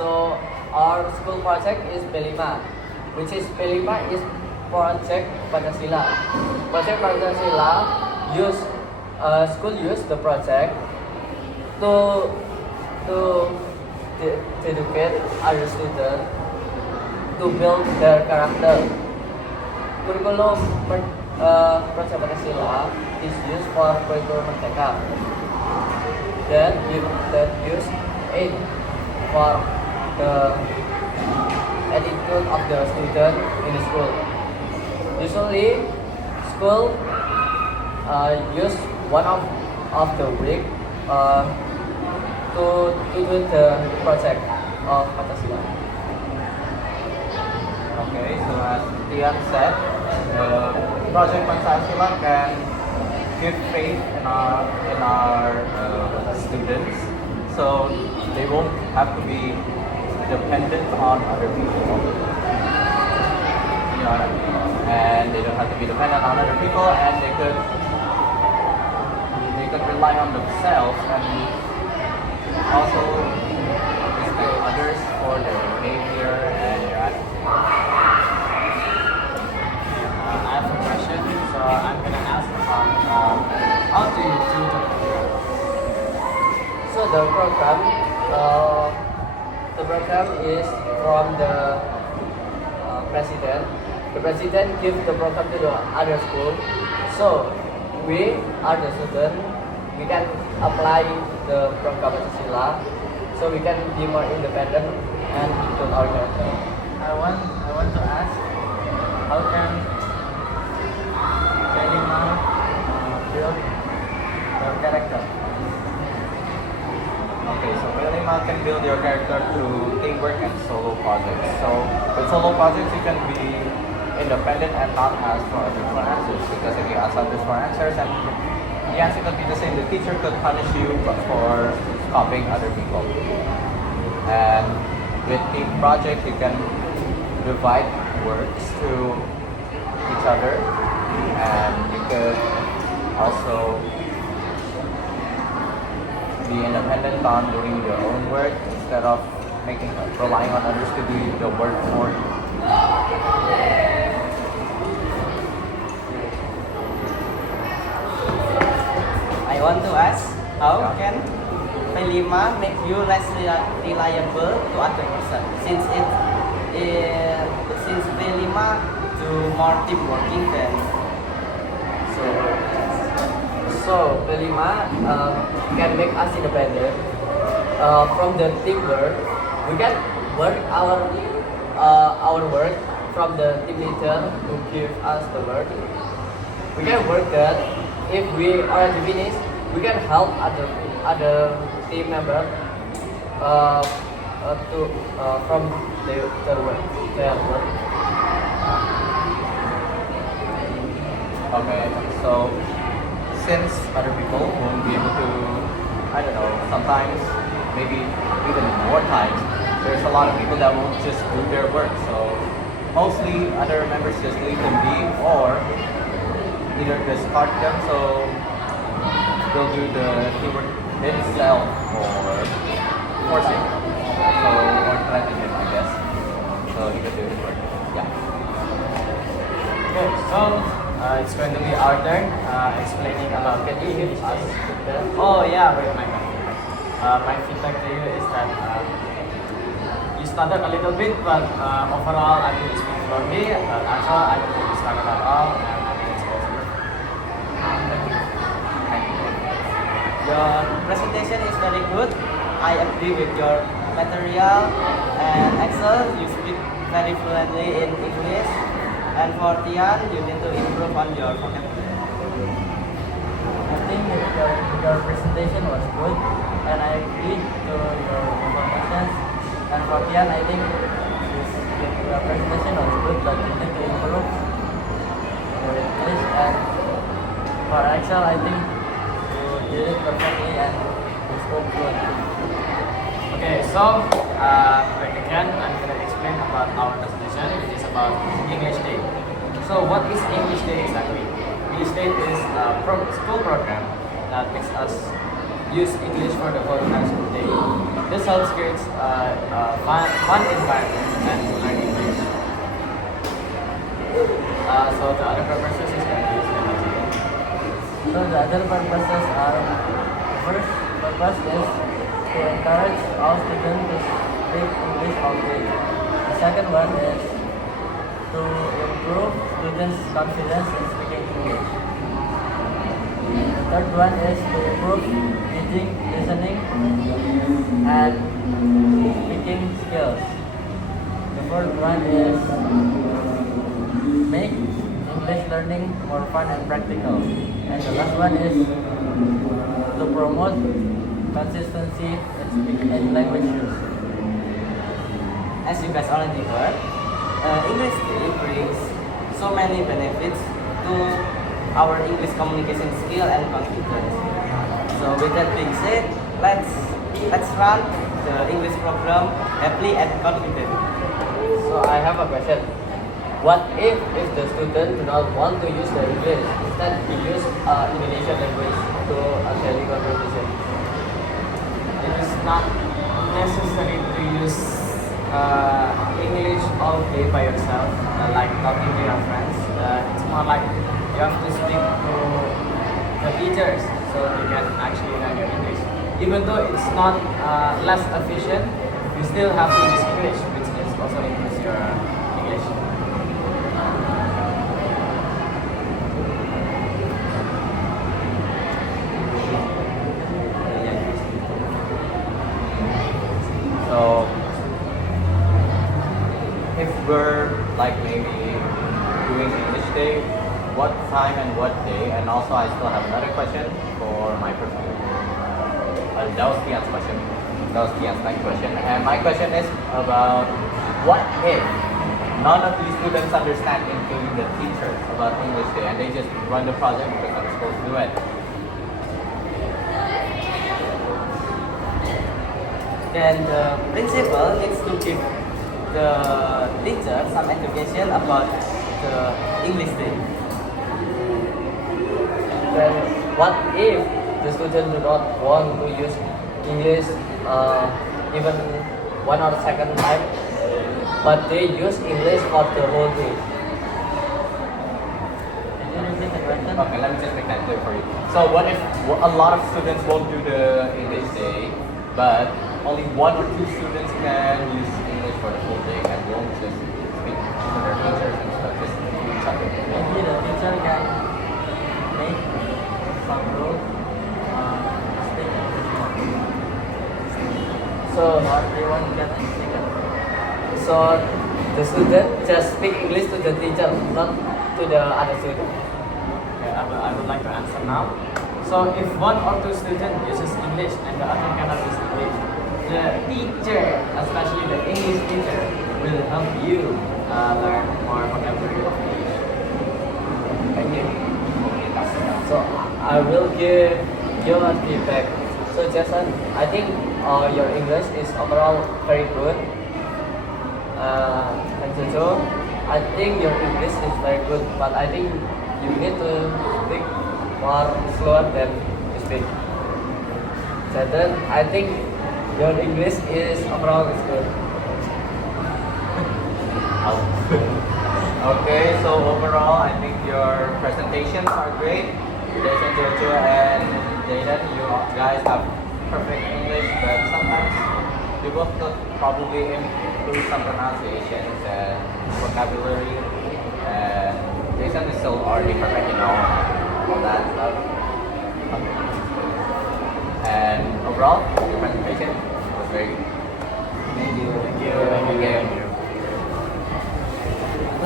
So our school project is Pelima, which is Pelima is Project Pancasila. Project Pancasila use school use the project to to to educate other students to build their character. Kurikulum Project Pancasila is used for kurikulum Merdeka. That use aid for the attitude of the student in the school. Usually, school use one of the week to do the project of Pancasila. Okay, so as Tian said, Project Pancasila can give faith in our students, so they won't have to be dependent on other people. You know what I mean? And they don't have to be dependent on other people, and they could rely on themselves and also respect others for their behavior and their attitude. I have a question, so I'm gonna ask about how do you do So the program is from the president. The president gives the program to the other school. So we are the student. We can apply the program Pancasila, so we can be more independent and build our character. I want to ask, how can Pelima build your character? Okay, so Pelima can build your character through teamwork and solo projects. So with solo projects, you can be independent and not ask for others for answers. Because if you ask others for answers and the answer could be the same, the teacher could punish you for copying other people. And with team projects, you can divide works to each other, and you could also be independent on doing your own work instead of relying on others to do the work for you. I want to ask, how Yeah. can Pelima make you less reliable to other person? Since Pelima do more team working than So Pelima can make us independent from the teamwork. We can work our work from the team leader who give us the work. We can work that. If we already finished, we can help other team member from their work. Okay, so since other people won't be able to, I don't know, sometimes, maybe even more times, there's a lot of people that won't just do their work. So mostly other members just leave them be, or either discard them, so they'll do the teamwork themselves, or forcing, so or threatening him, I guess. So he could do his work. Yeah. Okay, so it's going to be our turn explaining about Can you give us feedback? Oh yeah, wait, my bad. My feedback to you is that you stuttered a little bit, but overall I think you speak for me. But actually, I don't think you stuttered at all, and I think it's possible. Thank you. your presentation is very good. I agree with your material and Excel. You speak very fluently in English. And for Tian, you need to improve on your vocabulary. I think your presentation was good, and I agree to your information. And for Tian, I think your presentation was good, but you need to improve your English. And for Excel, I think you did it perfectly and you spoke good. Okay, so back again, I'm going to explain about our presentation, which is about English Day. So what is English Day exactly? English Day is a school program that makes us use English for the whole entire school day. This helps create fun environment and to learn English. So the other purposes is going to use language again. So the other purposes are, first purpose is to encourage all students to speak English all day. The second one is to improve students' confidence in speaking English. The third one is to improve reading, listening, and speaking skills. The fourth one is make English learning more fun and practical. And the last one is to promote consistency in language use. As you guys already heard, English Day brings so many benefits to our English communication skill and confidence. So with that being said, let's run the English program happily and confident. So I have a question. What if the student do not want to use the English, instead he use Indonesian language to a daily conversation? It is not necessary to use English all day by yourself, like talking to your friends. It's more like you have to speak to the teachers so you can actually learn your English. Even though it's not less efficient, you still have to use English, which is also improves your English. So, if we're like maybe doing English Day, what time and what day? And also, I still have another question for my person. That was Kian's question. That was Kian's next question. And my question is about what if none of these students understand, including the teachers, about English Day, and they just run the project because they're supposed to do it. Then the principal needs to give the teacher some education about the English Day. Then what if the student do not want to use English even 1 or second time, but they use English for the whole day? Can you repeat the question? Okay, let me just make that clear for you. So what if a lot of students won't do the English Day, but only 1 or 2 students can use English for the whole day and won't just speak to their teachers and stuff, just to each other? Maybe the teacher can make some rule speak English more. So Or they won't get taken. so the student just speak English to the teacher, not to the other student. Okay, I would like to answer now. So if 1 or 2 students uses English and the other cannot use English, the teacher, especially the English teacher, will help you learn more vocabulary of English. Thank you. So I will give you a feedback. So Jason, I think your English is overall very good. And Jojo, I think your English is very good, but I think you need to speak more slower than you speak. Jaden, I think your English is overall is good. Okay, so overall, I think your presentations are great. Jason, Jojo, and Jaden, you guys have perfect English, but sometimes you both could probably improve some pronunciations and vocabulary. And Jason is still already perfect, you know, all that stuff. And overall,